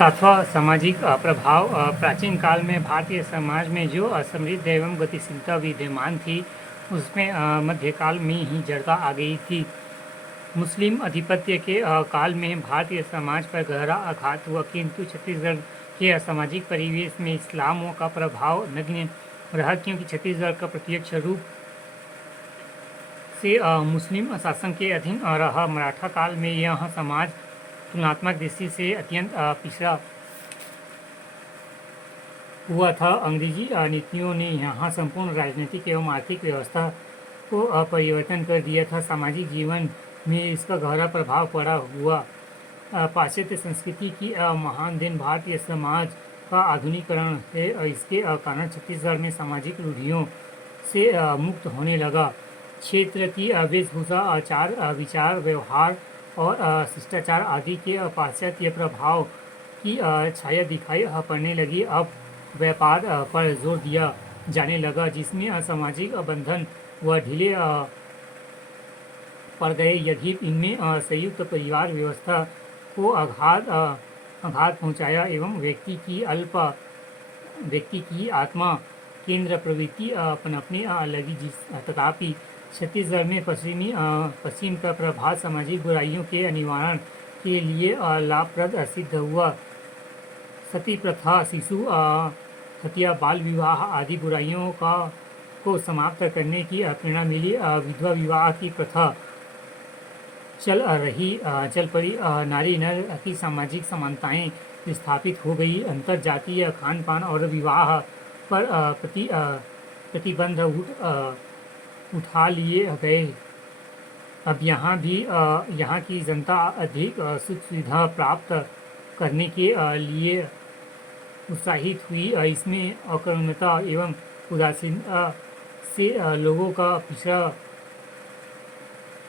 सातवां सामाजिक प्रभाव प्राचीन काल में भारतीय समाज में जो समृद्ध एवं गतिशीलता विद्यमान थी उसमें मध्यकाल में ही जड़ता आ गई थी। मुस्लिम अधिपत्य के काल में भारतीय समाज पर गहरा आघात हुआ, किंतु छत्तीसगढ़ के सामाजिक परिवेश में इस्लाम का प्रभाव नगण्य रहा, क्योंकि छत्तीसगढ़ का प्रत्यक्ष रूप से मुस्लिम शासन के अधीन रहा। मराठा काल में यह समाज तुलनात्मक दृष्टि से अत्यंत पिछड़ा हुआ था। अंग्रेजी नीतियों ने यहाँ संपूर्ण राजनीतिक एवं आर्थिक व्यवस्था को परिवर्तन कर दिया था। सामाजिक जीवन में इसका गहरा प्रभाव पड़ा हुआ। पाश्चात्य संस्कृति की महान देन भारतीय समाज का आधुनिकीकरण है। इसके कारण छत्तीसगढ़ में सामाजिक रूढ़ियों से मुक्त होने लगा। क्षेत्र की वेशभूषा, आचार विचार, व्यवहार और शिष्टाचार आदि के पाश्चात्य प्रभाव की छाया दिखाई पड़ने लगी। अब व्यापार पर जोर दिया जाने लगा, जिसमें सामाजिक बंधन व ढीले पड़ गए। यदि इनमें संयुक्त परिवार व्यवस्था को आघात पहुंचाया एवं व्यक्ति की आत्मा केंद्र प्रवृत्ति पनपने लगी। तथापि छत्तीसगढ़ में पश्चिम का प्रभाव सामाजिक बुराइयों के निवारण के लिए लाभप्रद सिद्ध हुआ। सती प्रथा, शिशु हत्या, बाल विवाह आदि बुराइयों को समाप्त करने की प्रेरणा मिली। विधवा विवाह की प्रथा चल पड़ी। नारी नर की सामाजिक समानताएं स्थापित हो गई। अंतर जातीय खान पान और विवाह पर प्रतिबंध उठा लिए गए। अब यहाँ की जनता अधिक सुख सुविधा प्राप्त करने के लिए उत्साहित हुई। इसमें अकर्मण्यता एवं उदासीनता से लोगों का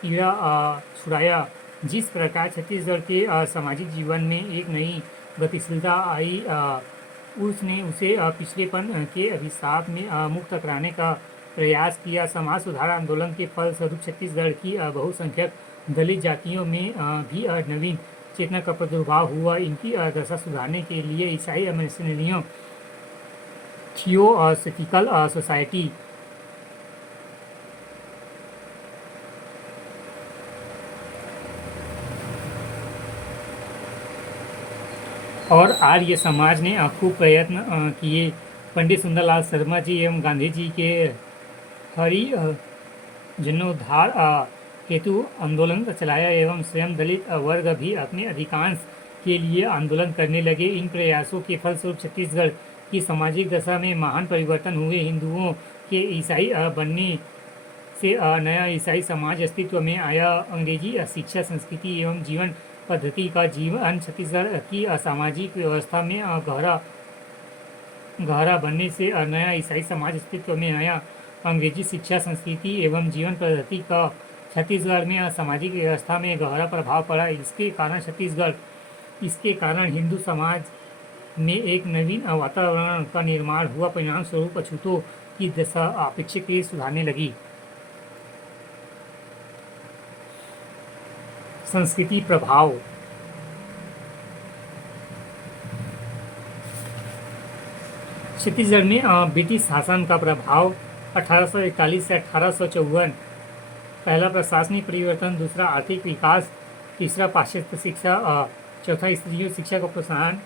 पीड़ा छुड़ाया। जिस प्रकार छत्तीसगढ़ के सामाजिक जीवन में एक नई गतिशीलता आई, उसने उसे पिछड़ेपन के अभिशाप में मुक्त कराने का प्रयास किया। समाज सुधार आंदोलन के फलस्वरूप छत्तीसगढ़ की बहुसंख्यक दलित जातियों में भी नवीन चेतना का प्रादुर्भाव हुआ। इनकी दशा सुधारने के लिए ईसाई मिशनरियों, थियोसॉफिकल सोसाइटी और आर्य समाज ने खूब प्रयत्न किए। पंडित सुंदरलाल शर्मा जी एवं गांधी जी के जीर्णोद्धार हेतु आंदोलन चलाया एवं स्वयं दलित वर्ग भी अपने अधिकांश के लिए आंदोलन करने लगे। इन प्रयासों के फलस्वरूप छत्तीसगढ़ की सामाजिक दशा में महान परिवर्तन हुए। हिंदुओं के ईसाई बनने से नया ईसाई समाज अस्तित्व में आया। अंग्रेजी शिक्षा, संस्कृति एवं जीवन पद्धति का जीवन छत्तीसगढ़ की सामाजिक व्यवस्था में गहरा बनने से नया ईसाई समाज अस्तित्व में आया। अंग्रेजी शिक्षा, संस्कृति एवं जीवन पद्धति का छत्तीसगढ़ में सामाजिक व्यवस्था में गहरा प्रभाव पड़ा। इसके कारण हिंदू समाज में एक नवीन वातावरण का निर्माण हुआ। परिणाम स्वरूप अछूतों की दशा अपेक्षाकृत सुधारने लगी। संस्कृति प्रभाव। छत्तीसगढ़ में ब्रिटिश शासन का प्रभाव 1841 से 1854। पहला प्रशासनिक परिवर्तन, दूसरा आर्थिक विकास, तीसरा पाश्चात्य शिक्षा, चौथा स्त्रीय शिक्षा का प्रोत्साहन,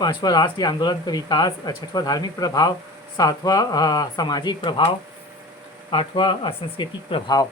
पांचवा राष्ट्रीय आंदोलन का विकास, छठवां धार्मिक प्रभाव, सातवां सामाजिक प्रभाव, आठवां सांस्कृतिक प्रभाव।